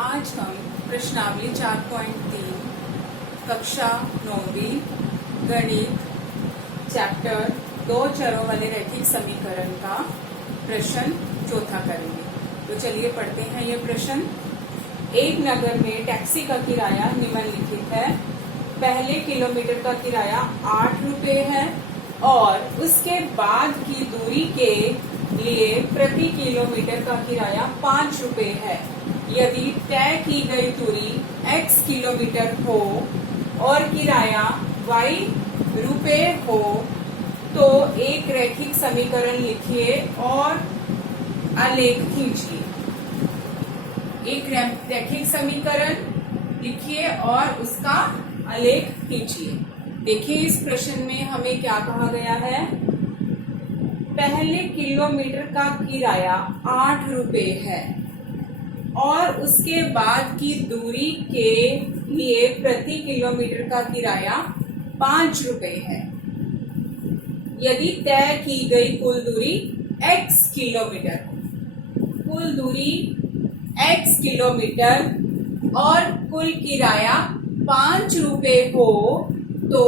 आज हम प्रश्नावली 4.3 कक्षा 9वीं गणित चैप्टर 2 चरों वाले रैखिक समीकरण का प्रश्न चौथा करेंगे। तो चलिए पढ़ते हैं ये प्रश्न। एक नगर में टैक्सी का किराया निम्नलिखित है। पहले किलोमीटर का किराया 8 रुपए है और उसके बाद की दूरी के लिए प्रति किलोमीटर का किराया 5 रुपए है। यदि तय की गई दूरी x किलोमीटर हो और किराया y रुपए हो तो एक रैखिक समीकरण लिखिए और आलेख खींचिए। एक रैखिक समीकरण लिखिए और उसका आलेख खींचिए। देखिए इस प्रश्न में हमें क्या कहा गया है। पहले किलोमीटर का किराया 8 रुपए है और उसके बाद की दूरी के लिए प्रति किलोमीटर का किराया 5 रुपए है। यदि तय की गई कुल दूरी x किलोमीटर, कुल दूरी x किलोमीटर और कुल किराया 5 रुपए हो तो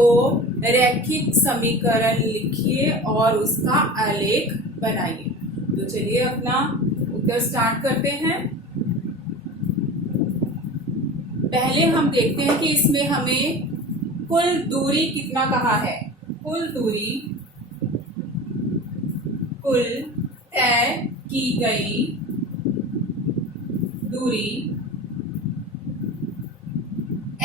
रैखिक समीकरण लिखिए और उसका आलेख बनाइए। तो चलिए अपना उत्तर स्टार्ट करते हैं। पहले हम देखते हैं कि इसमें हमें कुल दूरी कितना कहा है। कुल दूरी, कुल तय की गई दूरी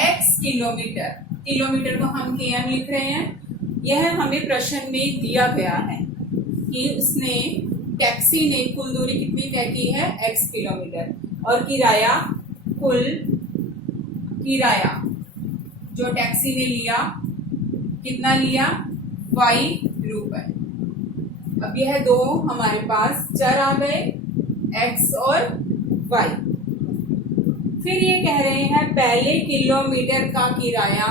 x किलोमीटर, किलोमीटर को हम km लिख रहे हैं। यह हमें प्रश्न में दिया गया है कि उसने टैक्सी ने कुल दूरी कितनी तय की है x किलोमीटर और किराया, कुल किराया जो टैक्सी ने लिया कितना लिया y रुपए। अब यह दो हमारे पास चर आ गए x और y। फिर ये कह रहे हैं पहले किलोमीटर का किराया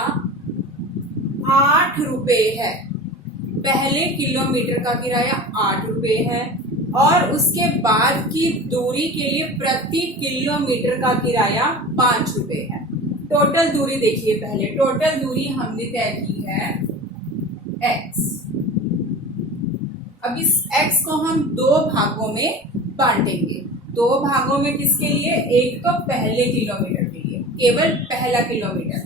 8 रुपए है। पहले किलोमीटर का किराया 8 रुपए है और उसके बाद की दूरी के लिए प्रति किलोमीटर का किराया 5 रुपए है। टोटल दूरी देखिए। पहले टोटल दूरी हमने तय की है x। अब इस x को हम दो भागों में बांटेंगे। दो भागों में किसके लिए? एक तो पहले किलोमीटर के लिए, केवल पहला किलोमीटर।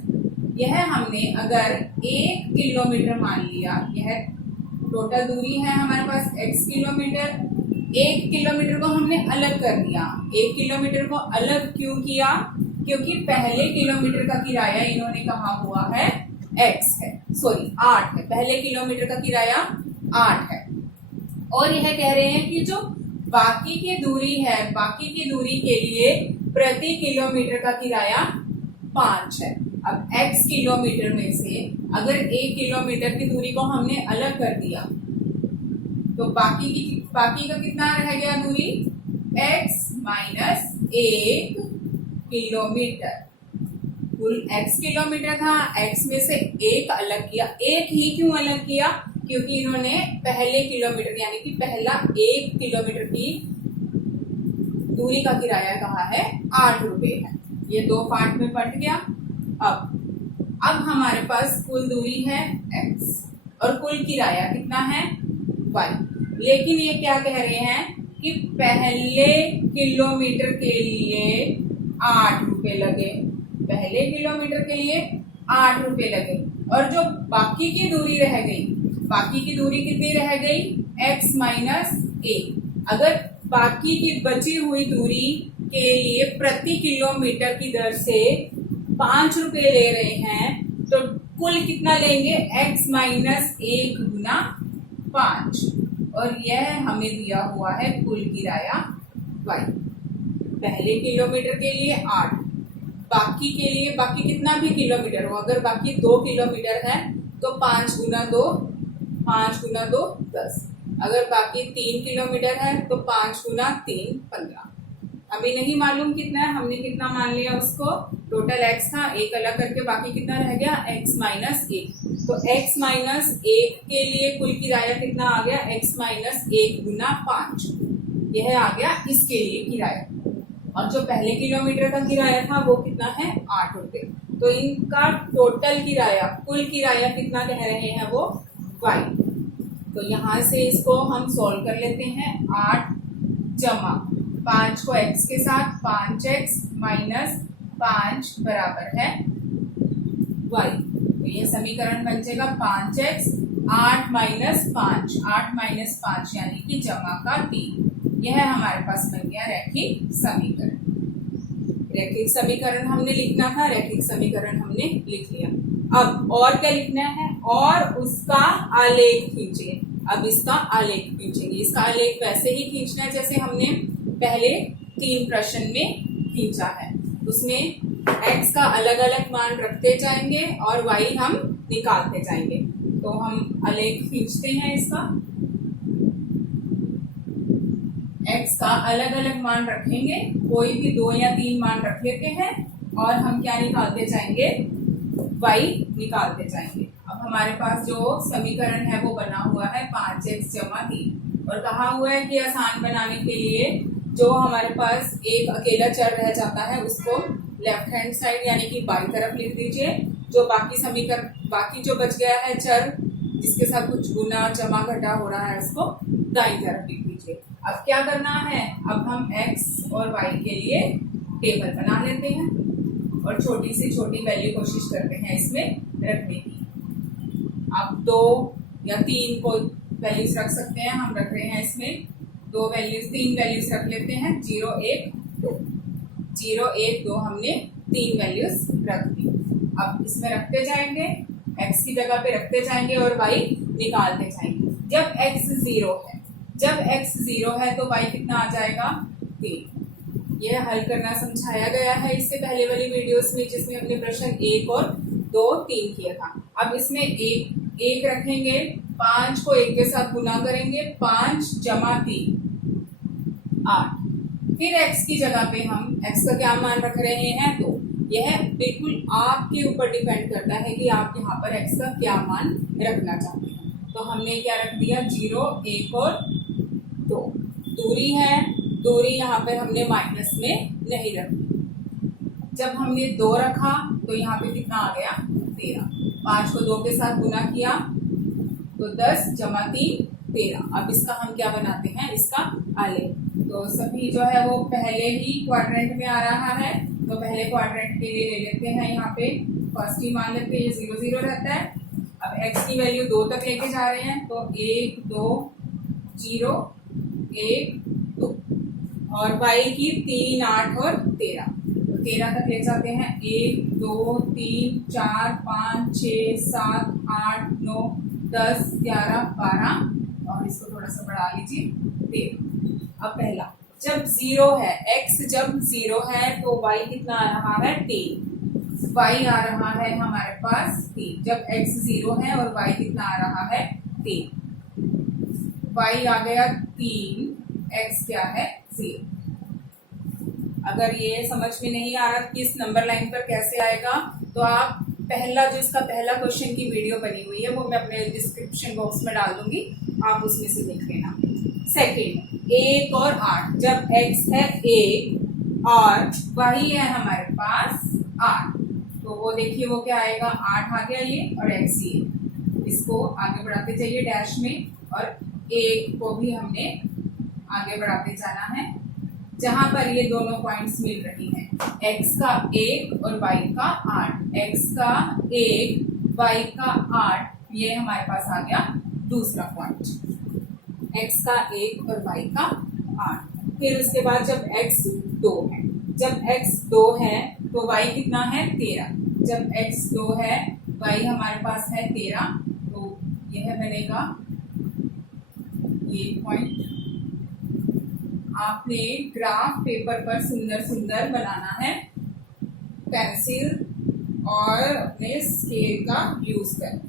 यह हमने अगर 1 किलोमीटर मान लिया, यह टोटल दूरी है हमारे पास x किलोमीटर। 1 किलोमीटर को हमने अलग कर दिया। 1 किलोमीटर को अलग क्यों किया? क्योंकि पहले किलोमीटर का किराया इन्होंने कहा हुआ है x है, सॉरी 8 है। पहले किलोमीटर का किराया 8 है और यह कह रहे हैं कि जो बाकी की दूरी है, बाकी की दूरी के लिए प्रति किलोमीटर का किराया 5 है। अब x किलोमीटर में से अगर 1 किलोमीटर की दूरी को हमने अलग कर दिया तो बाकी का कितना रह गया दूरी? x minus 1 kilometre. कुल x किलोमीटर था, x में से 1 अलग किया। 1 ही क्यों अलग किया? क्योंकि इन्होंने पहले किलोमीटर यानी कि पहला 1 किलोमीटर की दूरी का किराया कहा है 8 रुपए है। ये दो पार्ट में बंट गया। अब हमारे पास कुल दूरी है x और कुल किराया कितना है y। लेकिन ये क्या कह रहे हैं कि पहले किलोमीटर के लिए 8 रुपए लगे। पहले किलोमीटर के लिए 8 रुपए लगे और जो बाकी की दूरी रह गई, बाकी की दूरी कितनी रह गई? x minus 1। अगर बाकी की बची हुई दूरी के लिए प्रति किलोमीटर की दर से 5 रुपए ले रहे हैं तो कुल कितना लेंगे? x माइनस 1 गुना 5 और यह हमें दिया हुआ है कुल किराया y। पहले किलोमीटर के लिए 8, बाकी के लिए, बाकी कितना भी किलोमीटर हो, अगर बाकी 2 किलोमीटर है तो 5 गुना 2, 5 गुना 2 10। अगर बाकी 3 किलोमीटर है तो 5 गुना 3 15। हमें नहीं मालूम कितना है, हमने कितना मान लिया उसको। टोटल x था, 1 अलग करके बाकी कितना रह गया? x minus 1। तो x माइनस 1 के लिए कुल किराया कितना आ गया? x माइनस 1 गुना 5। यह आ गया इसके लिए किराया। और जो पहले किलोमीटर का किराया था वो कितना है 8 रुपए। तो इनका टोटल किराया, कुल किराया कितना कह रहे हैं वो y। तो यहाँ से इसको हम सॉल्व कर लेते हैं। 8 जमा 5 को x के साथ 5x माइनस 5 बराबर है y। तो ये समीकरण बन जाएगा 5x 8 माइनस 5, 8 माइनस 5 यानी कि जमा का 3। यह हमारे पास बन गया रैखिक समीकरण। रैखिक समीकरण हमने लिखना था, रैखिक समीकरण हमने लिख लिया। अब और क्या लिखना है, और उसका आलेख खींचिए। अब इसका आलेख खींचेंगे। इसका आलेख वैसे ही खींचना है जैसे हमने पहले 3 प्रश्न में खींचा है। उसमें x का अलग अलग मान रखते जाएंगे और y हम निकालते जाएंगे। तो हम आलेख खींचते हैं इसका। x का अलग अलग मान रखेंगे, कोई भी 2 या 3 मान रख लेते हैं और हम क्या निकालते जाएंगे, y निकालते जाएंगे। अब हमारे पास जो समीकरण है वो बना हुआ है 5x जमा 3 और कहा हुआ है कि आसान बनाने के लिए जो हमारे पास एक अकेला चर रह जाता है उसको लेफ्ट हैंड साइड यानी कि बाई तरफ लिख दीजिए। जो बाकी समीकरण, बाकी जो बच गया है चर जिसके साथ कुछ गुना जमा घटा हो रहा है उसको दाई तरफ लिख दीजिए। अब क्या करना है, अब हम x और y के लिए टेबल बना लेते हैं और छोटी से छोटी वैल्यू कोशिश करते हैं इसमें रखने की। आप 2 या 3 को वैल्यूज रख सकते हैं, हम रख रहे हैं इसमें 2 वैल्यूज, 3 वैल्यूज रख लेते हैं। 0 1 2, 0 1 2 हमने 3 वैल्यूज रख दी। अब इसमें रखते जाएंगे, x की जगह पे रखते जाएंगे और y निकालते जाएंगे। जब x 0 है, जब x 0 है तो y कितना आ जाएगा 3। यह हल करना समझाया गया है इससे पहले वाली वीडियोस में जिसमें हमने प्रश्न 1 और 2 3 किया था। अब इसमें 1 रखेंगे, 5 को 1 के साथ गुना करेंगे, 5 जमा 3 8। फिर x की जगह पे हम x का क्या मान रख रहे हैं 2। यह बिल्कुल आपके ऊपर डिपेंड करता है कि आप यहाँ पर x का क्या मान रखना चाहते हैं। तो हमने क्या रख दिया 0 1 और 2। दूरी है, दूरी यहाँ पर हमने माइनस में नहीं रखी। जब हमने 2 रखा तो यहाँ पे कितना आ गया 13। 5 को 2 के साथ गुना किया तो 10 जमा 3 13। अब इसका हम क्या बनाते हैं, इसका आलेख। तो सभी जो है वो पहले ही क्वाड्रेंट में आ रहा है, तो पहले क्वाड्रेंट के लिए ले लेते हैं। यहाँ पे फर्स्ट ही मान लेते हैं, ये 0 0 रहता है। अब x की वैल्यू 2 तक लेके जा रहे हैं तो 1 2 0 1 2 और y की 3 8 और 13, तो 13 तक ले जाते हैं। 1 2 3 4 5 6 7 8 9 10 11 12 और इसको थोड़ा सा बढ़ा लीजिए 13। अब पहला जब 0 है, x जब 0 है तो y कितना आ रहा है 3। y आ रहा है हमारे पास 3 जब x 0 है और y कितना आ रहा है 3। y आ गया 3, x क्या है 0। अगर ये समझ में नहीं आ रहा किस नंबर लाइन पर कैसे आएगा तो आप पहला जो इसका पहला क्वेश्चन की वीडियो बनी हुई है वो मैं अपने डिस्क्रिप्शन बॉक्स में डाल दूंगी, आप उसमें से देख लेना। सेकेंड 1 और 8, जब x है 1 और y है हमारे पास 8 तो वो देखिए वो क्या आएगा 8 आ गया ये और x ये। इसको आगे बढ़ाते जाइए डैश में और 1 को भी हमने आगे बढ़ाते जाना है जहां पर ये दोनों पॉइंट्स मिल रही हैं, x का 1 और y का 8। x का 1 y का 8 ये हमारे पास आ गया दूसरा पॉइंट, x का 1 और y का 8। फिर उसके बाद जब x 2 है, जब x 2 है तो y कितना है 13। जब x 2 है y हमारे पास है 13 तो यह बनेगा ये पॉइंट। आपने ग्राफ पेपर पर सुंदर सुंदर बनाना है, पेंसिल और अपने स्केल का यूज करना।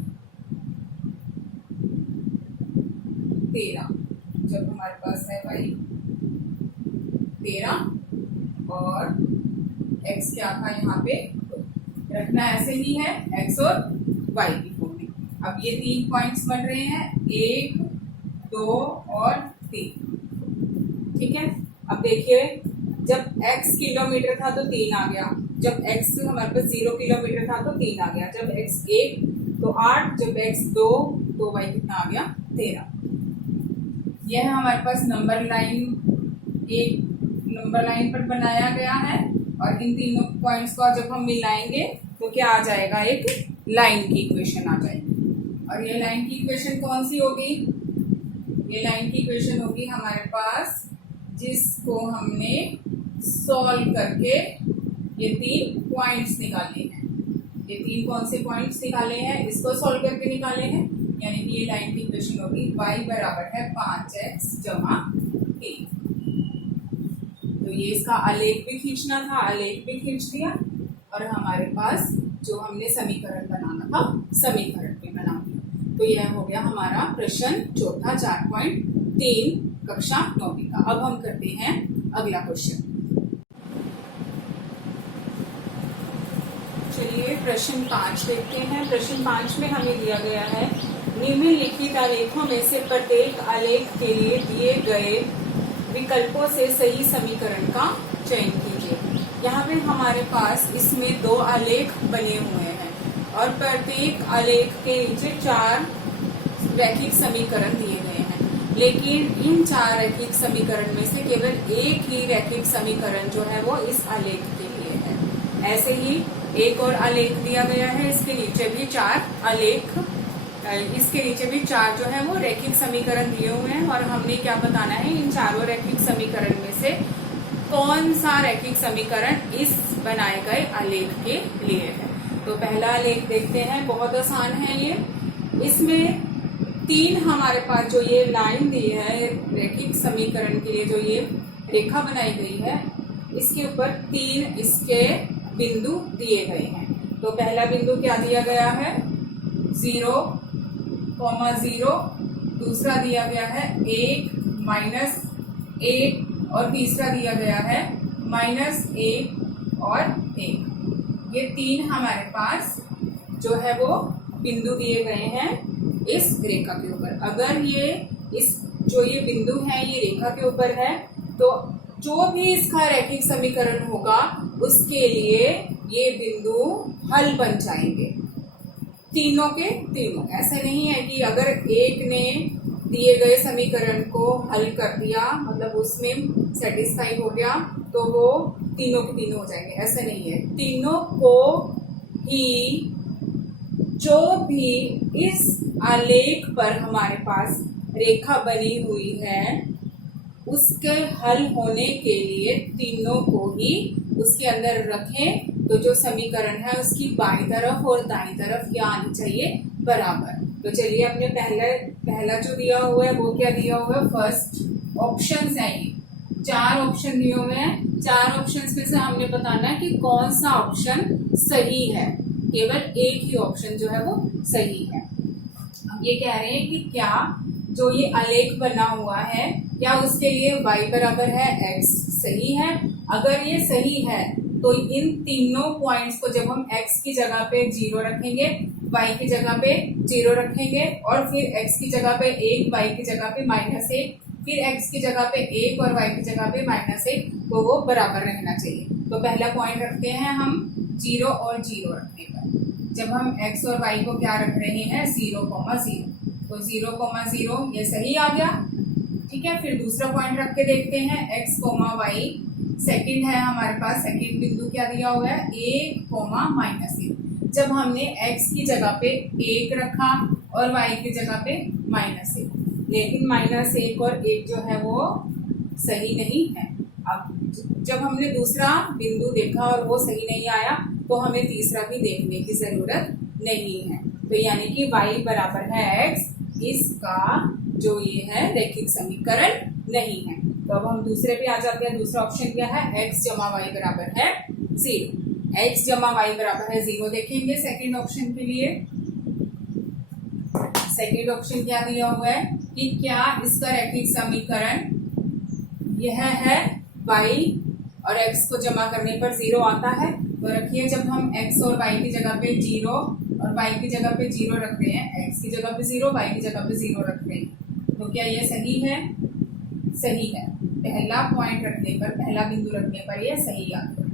13 जब हमारे पास है y 13 और x क्या था यहाँ पे रखना ऐसे ही है x और y की फॉर्म में। अब ये 3 पॉइंट्स बन रहे हैं 1 2 और 3, ठीक है। अब देखिए जब x किलोमीटर था तो 3 आ गया, जब x हमारे पास 0 किलोमीटर था तो 3 आ गया, जब x 1 तो 8, जब x 2 तो y कितना आ गया 13। यह हमारे पास नंबर लाइन एक नंबर लाइन पर बनाया गया है और इन तीनों पॉइंट्स को जब हम मिलाएंगे तो क्या आ जाएगा, एक लाइन की इक्वेशन आ जाएगी। और ये लाइन की इक्वेशन कौन सी होगी, ये लाइन की इक्वेशन होगी हमारे पास जिसको हमने सॉल्व करके ये 3 पॉइंट्स निकाले हैं। ये 3 कौन से पॉइंट्स निकाले हैं, इसको सॉल्व करके निकाले हैं, यानी कि ये लाइन की इक्वेशन होगी y बराबर है 5x जमा 3। तो ये इसका आलेख भी खींचना था, आलेख भी खींच दिया और हमारे पास जो हमने समीकरण बनाना था समीकरण भी बना दिया। तो यह हो गया हमारा प्रश्न चौथा 4.3 कक्षा 9वीं का। अब हम करते हैं अगला क्वेश्चन। चलिए प्रश्न 5 देखते हैं। प्रश्न 5 में हमें दिया गया है निम्नलिखित आलेखों में से प्रत्येक आलेख के लिए दिए गए विकल्पों से सही समीकरण का चयन कीजिए। यहाँ पे हमारे पास इसमें 2 आलेख बने हुए हैं और प्रत्येक आलेख के नीचे 4 रैखिक समीकरण दिए गए हैं, लेकिन इन 4 रैखिक समीकरण में से केवल एक ही रैखिक समीकरण जो है वो इस आलेख के लिए है। ऐसे ही एक और आलेख दिया गया है, इसके नीचे भी 4 आलेख, इसके नीचे भी 4 जो है वो रैखिक समीकरण दिए हुए हैं और हमने क्या बताना है, इन चारों रैखिक समीकरण में से कौन सा रैखिक समीकरण इस बनाए गए आलेख के लिए है। तो पहला आलेख देखते हैं, बहुत आसान है ये। इसमें 3 हमारे पास जो ये लाइन दी है रैखिक समीकरण के लिए, जो ये रेखा बनाई गई है, इसके ऊपर 3 इसके बिंदु दिए गए हैं। तो पहला बिंदु क्या दिया गया है 0, 0, दूसरा दिया गया है 1, -1 और तीसरा दिया गया है -1 और 1। ये 3 हमारे पास जो है वो बिंदु दिए गए हैं इस रेखा के ऊपर। अगर ये जो ये बिंदु है ये रेखा के ऊपर है तो जो भी इसका रैखिक समीकरण होगा उसके लिए ये बिंदु हल बन जाएंगे, तीनों के तीनों। ऐसे नहीं है कि अगर एक ने दिए गए समीकरण को हल कर दिया, मतलब उसमें सेटिस्फाई हो गया, तो वो तीनों के तीनों हो जाएंगे, ऐसे नहीं है। तीनों को ही जो भी इस आलेख पर हमारे पास रेखा बनी हुई है उसके हल होने के लिए तीनों को ही उसके अंदर रखें, तो जो समीकरण है उसकी बाईं तरफ और दाईं तरफ क्या आनी चाहिए, बराबर। तो चलिए अपने पहला जो दिया हुआ है वो क्या दिया हुआ है, फर्स्ट ऑप्शन है। ये 4 ऑप्शन दिए हुए हैं, 4 ऑप्शन में से हमने बताना है कि कौन सा ऑप्शन सही है। केवल एक ही ऑप्शन जो है वो सही है। हम ये कह रहे हैं कि क्या जो ये आलेख बना हुआ है क्या उसके लिए y बराबर है x सही है। अगर ये सही है तो इन तीनों पॉइंट्स को जब हम x की जगह पे 0 रखेंगे, y की जगह पे 0 रखेंगे और फिर x की जगह पे 1, y की जगह पे -1, फिर x की जगह पे 1 और y की जगह पे -1, तो वो बराबर रहना चाहिए। तो पहला पॉइंट रखते हैं हम 0 और 0 रखने पर। जब हम x और y को क्या रख रहे हैं 0, 0, तो 0, 0 ये सही आ गया, ठीक है। फिर दूसरा पॉइंट रख के देखते हैं x, y, सेकंड है हमारे पास, सेकंड बिंदु क्या दिया हुआ है 1, -1। जब हमने x की जगह पे 1 रखा और y की जगह पे -1, लेकिन -1 और 1 जो है वो सही नहीं है। अब जब हमने दूसरा बिंदु देखा और वो सही नहीं आया तो हमें तीसरा भी देखने की जरूरत नहीं है। तो यानी कि y बराबर है x, इसका जो ये है रैखिक समीकरण नहीं है। तो अब हम दूसरे पे आ जाते हैं। दूसरा ऑप्शन क्या है, x जमा y बराबर है 0। x जमा y बराबर है 0 देखेंगे सेकंड ऑप्शन के लिए। सेकंड ऑप्शन क्या दिया हुआ है कि क्या इसका रैखिक समीकरण यह है y और x को जमा करने पर 0 आता है। तो रखिए जब हम x और y की जगह पे 0 और y की जगह पे 0 रख रहे हैं, x की जगह पे 0, y की जगह पे 0 रख रहे हैं, तो क्या ये सही है, सही है। पहला पॉइंट रखने पर, पहला बिंदु रखने पर यह सही आ गया।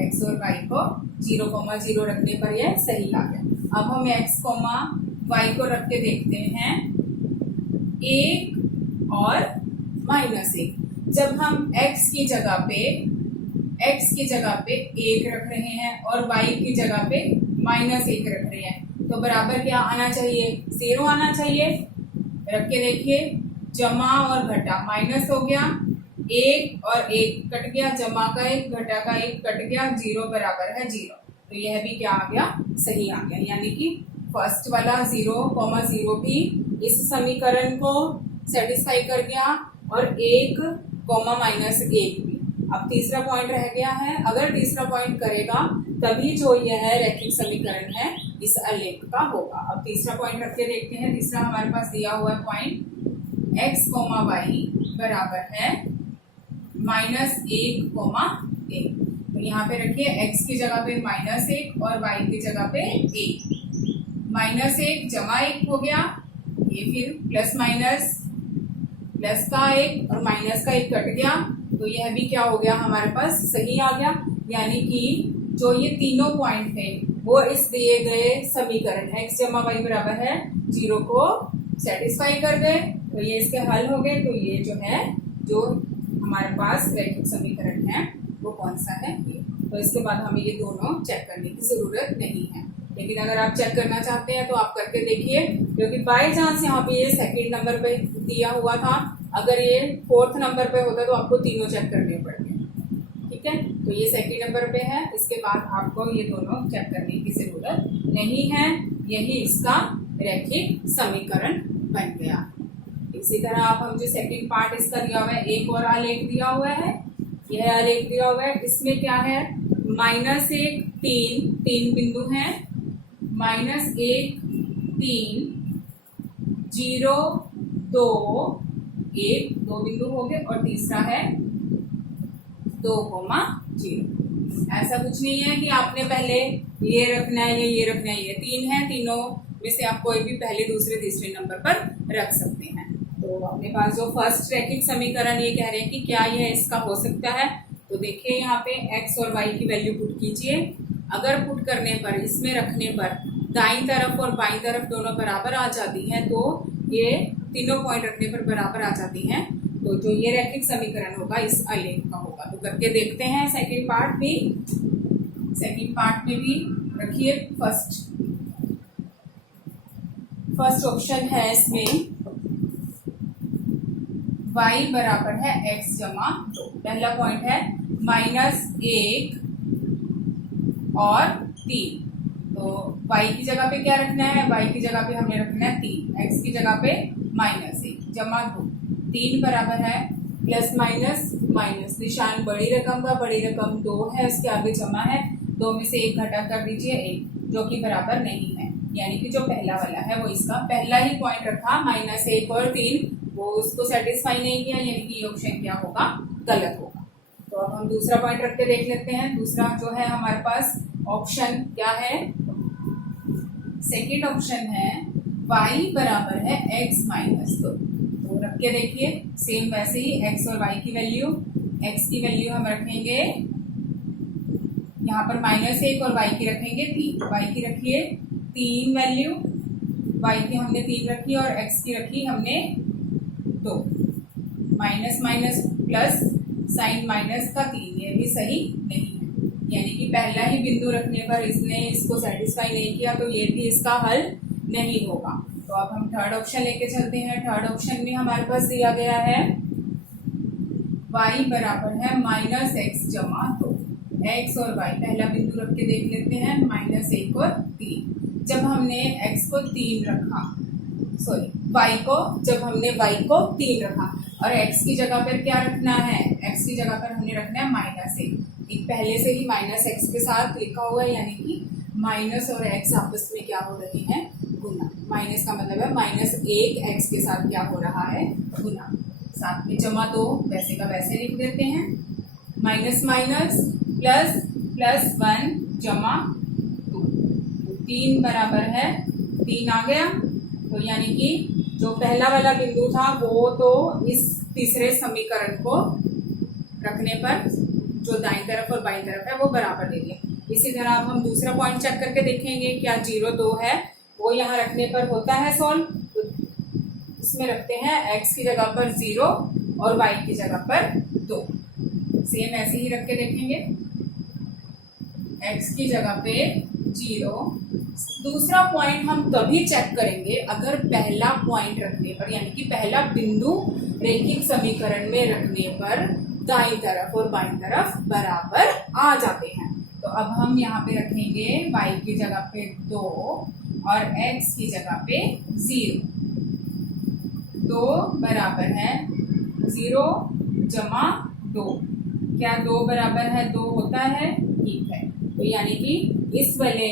x और y को 0,0 रखने पर यह सही आ गया। अब हम x, y को रख के देखते हैं 1 और -1। जब हम x की जगह पे 1 रख रहे हैं और y की जगह पे -1 रख रहे हैं, तो बराबर क्या आना चाहिए? 0 आना चाहिए। रख के देखिए, जमा और घटा, माइनस हो गया, 1 और 1 कट गया, जमा का 1 घटा का 1 कट गया, 0 बराबर है 0। तो यह भी क्या आ गया? सही आ गया। यानी कि फर्स्ट वाला 0,0 भी इस समीकरण को सेटिस्फाई कर गया और 1, -1 भी। अब तीसरा पॉइंट रह गया है। अगर तीसरा पॉइंट करेगा तभी जो यह रैखिक समीकरण है इस आलेख का होगा। अब तीसरा पॉइंट रख के देखते हैं। तीसरा हमारे पास दिया हुआ है पॉइंट x, y बराबर है -1, -1। तो यहाँ पे रखिए x की जगह पे -1 और y की जगह पे 1। -1 जमा 1 हो गया, ये फिर प्लस का 1 और माइनस का 1 कट गया, तो यह भी क्या हो गया? हमारे पास सही आ गया। यानी कि जो ये तीनों पॉइंट थे वो इस दिए गए समीकरण x, y बराबर है 0 को सेटिस्फाई कर गए। तो ये इसके हल हो गए। तो ये जो है, जो हमारे पास रैखिक समीकरण है वो कौन सा है? ये। तो इसके बाद हमें ये दोनों चेक करने की जरूरत नहीं है। लेकिन अगर आप चेक करना चाहते हैं तो आप करके देखिए, क्योंकि बाय चांस यहाँ पे ये सेकंड नंबर पे दिया हुआ था, अगर ये 4th नंबर पे होता तो आपको तीनों चेक करने पड़ते। ठीक है, तो ये सेकंड नंबर पे है, इसके बाद आपको ये दोनों चेक करने की जरूरत नहीं है। यही इसका रैखिक समीकरण बन गया। इसी तरह आप हम जो सेकंड पार्ट इसका दिया हुआ है, एक और आलेख दिया हुआ है, यह आलेख दिया हुआ है। इसमें क्या है? -1, 3 बिंदु हैं, -1, 3, 0, 2, 1, 2 बिंदु हो गए, और तीसरा है 2,0। ऐसा कुछ नहीं है कि आपने पहले ये रखना है या ये रखना है। ये 3 है, तीनों में से आप कोई भी पहले, दूसरे, तीसरे नंबर पर रख सकते हैं। तो अपने पास जो फर्स्ट रैखिक समीकरण ये कह रहे हैं कि क्या यह इसका हो सकता है। तो देखिए यहाँ पे x और y की वैल्यू पुट कीजिए। अगर पुट करने पर, इसमें रखने पर दाईं तरफ और बाईं तरफ दोनों बराबर आ जाती हैं, तो ये तीनों पॉइंट रखने पर बराबर आ जाती हैं, तो जो ये रैखिक समीकरण होगा इस आलेख का होगा। तो करके देखते हैं। सेकंड पार्ट में भी रखिए। फर्स्ट ऑप्शन है इसमें y बराबर है x जमा 2। पहला पॉइंट है -1 और 3। तो y की जगह पे क्या रखना है? y की जगह पे हमने रखना है 3, x की जगह पे -1 जमा 2। 3 बराबर है +- निशान बड़ी रकम का, बड़ी रकम 2 है, उसके आगे जमा है, 2 में से 1 घटा कर दीजिए 1, जो कि बराबर नहीं है। यानी कि जो पहला वाला है वो इसका पहला ही पॉइंट रखा, -1 और 3, वो उसको सेटिस्फाई नहीं किया, यानी कि ऑप्शन क्या होगा? गलत होगा। तो अब हम दूसरा पॉइंट रख के देख लेते हैं। दूसरा जो है हमारे पास ऑप्शन क्या है? सेकेंड ऑप्शन है y बराबर है x -2। तो रख के देखिए, सेम वैसे ही x और y की वैल्यू, x की वैल्यू हम रखेंगे यहाँ पर -1 और y की रखेंगे 3। y की रखिए 3 वैल्यू, y की हमने 3 रखी और x की रखी हमने 2। Minus minus plus, sign minus का 3, ये भी सही नहीं है। यानी कि पहला ही बिंदु रखने पर इसने इसको सेटिस्फाई नहीं किया, तो ये भी इसका हल नहीं होगा। तो अब हम थर्ड ऑप्शन लेके चलते हैं। थर्ड ऑप्शन में हमारे पास दिया गया है y बराबर है -x जमा 2। x और y पहला बिंदु रख के देख लेते हैं, -1 और 3। जब हमने x को 3 रखा, जब हमने y को 3 रखा और x की जगह पर क्या रखना है? x की जगह पर हमने रखना है -1। एक पहले से ही -x के साथ लिखा हुआ है, यानी कि माइनस और x आपस में क्या हो रहे हैं? गुना। माइनस का मतलब है -1 x के साथ क्या हो रहा है? गुना। साथ में जमा 2, वैसे का वैसे लिख देते हैं। माइनस माइनस प्लस, +1 जमा 2। 3 बराबर है 3 आ गया। तो यानी कि जो पहला वाला बिंदु था वो तो इस तीसरे समीकरण को रखने पर जो दाईं तरफ और बाईं तरफ है वो बराबर दे दिया। इसी तरह अब हम दूसरा पॉइंट चेक करके देखेंगे, क्या 0 2 है वो यहाँ रखने पर होता है सॉल्व। तो इसमें रखते हैं x की जगह पर 0 और y की जगह पर 2। सेम ऐसे ही रख के देखेंगे, x की जगह पे 0। दूसरा पॉइंट हम तभी चेक करेंगे अगर पहला पॉइंट रखने पर, यानी कि पहला बिंदु रैखिक समीकरण में रखने पर दाईं तरफ और बाईं तरफ बराबर आ जाते हैं। तो अब हम यहाँ पे रखेंगे y की जगह पे 2 और x की जगह पे 0। 2 बराबर है 0 जमा 2। क्या 2 बराबर है 2 होता है? ठीक है। तो यानी कि इस वाले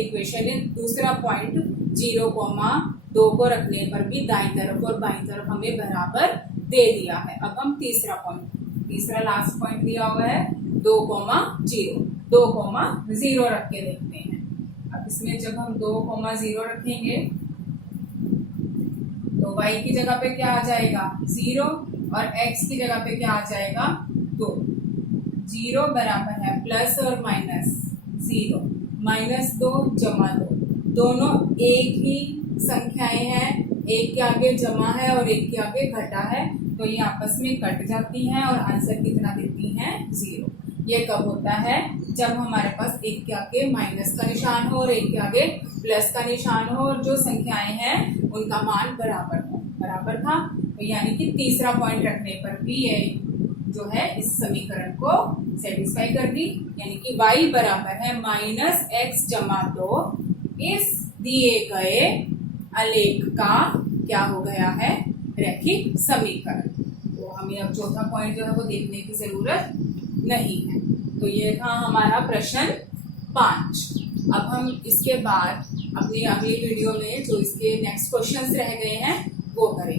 इक्वेशन ने दूसरा पॉइंट 0,2 को रखने पर भी दाईं तरफ और बाईं तरफ हमें बराबर दे दिया है। अब हम तीसरा लास्ट पॉइंट दिया हुआ है 2,0 रख के देखते हैं। अब इसमें जब हम 2,0 रखेंगे तो y की जगह पे क्या आ जाएगा 0 और x की जगह पे क्या आ जाएगा 2। 0 बराबर है प्लस और माइनस 0, -2 जमा 2। दोनों एक ही संख्याएं हैं, एक के आगे जमा है और एक के आगे घटा है, तो ये आपस में कट जाती हैं और आंसर कितना देती हैं 0। ये कब होता है? जब हमारे पास एक के आगे माइनस का निशान हो और एक के आगे प्लस का निशान हो और जो संख्याएं हैं उनका मान बराबर था। तो यानी कि तीसरा पॉइंट रखने पर भी ये जो है इस समीकरण को सेटिस्फाई कर दी, यानी कि y बराबर है -x जमा 2 इस दिए गए आलेख का क्या हो गया है रैखिक समीकरण। तो हमें अब चौथा पॉइंट जो है वो देखने की जरूरत नहीं है। तो ये था हमारा प्रश्न 5। अब हम इसके बाद अपनी अगली वीडियो में जो इसके नेक्स्ट क्वेश्चंस रह गए हैं वो करेंगे।